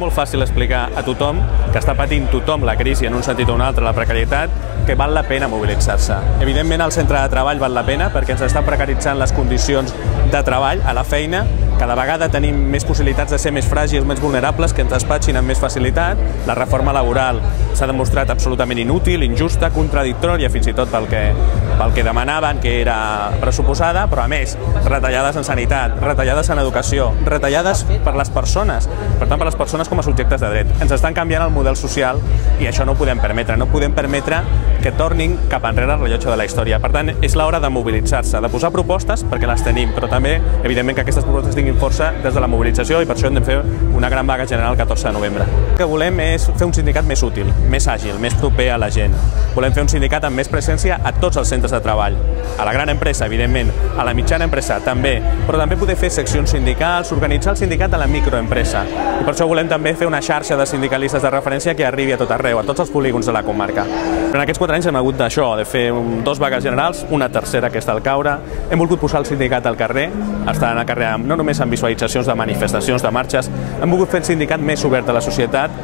molt fàcil explicar a tothom que està patint tothom la crisi en un sentit o un altre, la precarietat, que val la pena mobilitzar-se. Evidentment, el centre de treball val la pena perquè ens estan precaritzant les condicions de treball a la feina. Cada vegada tenim més possibilitats de ser més fràgils, més vulnerables, que ens despatxin amb més facilitat. La reforma laboral s'ha demostrat absolutament inútil, injusta, contradictòria, fins i tot pel que demanaven, que era pressuposada, però a més, retallades en sanitat, retallades en educació, retallades per les persones, per tant, per les persones com a subjectes de dret. Ens estan canviant el model social i això no ho podem permetre. No podem permetre que tornin cap enrere el rellotge de la història. Per tant, és l'hora de mobilitzar-se, de posar propostes, perquè les tenim, però també, evidentment, que aquestes propostes tinguin força des de la mobilització i per això hem de fer una gran vaga general el 14 de novembre. El que volem és fer un sindicat més útil, més àgil, més proper a la gent. Volem fer un sindicat amb més presència a tots els centres de treball, a la gran empresa, evidentment, a la mitjana empresa, també, però també poder fer seccions sindicals, organitzar el sindicat a la microempresa. I per això volem també fer una xarxa de sindicalistes de referència que arribi a tot arreu, a tots els polígons de la comarca. Però en aquests 4 anys hem hagut d'això, de fer 2 vagues generals, una tercera que està al caure. Hem volgut posar el sindicat al carrer, estar al carrer no només amb visualitzacions de manifestacions, de marxes, hem volgut fer el sindicat més obert a la societat,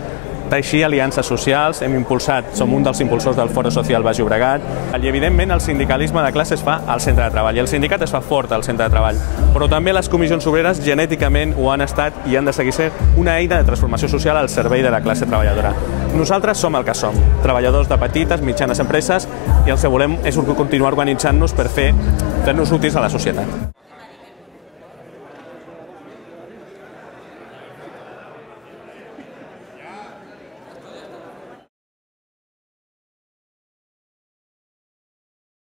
teixir aliances socials, hem impulsat, som un dels impulsors del Foro Social Baix Llobregat, i evidentment el sindicalisme de classe es fa al centre de treball, i el sindicat es fa fort al centre de treball, però també les comissions obreres genèticament ho han estat i han de seguir sent una eina de transformació social al servei de la classe treballadora. Nosaltres som el que som, treballadors de petites, mitjanes empreses, i el que volem és continuar organitzant-nos per fer-nos útils a la societat.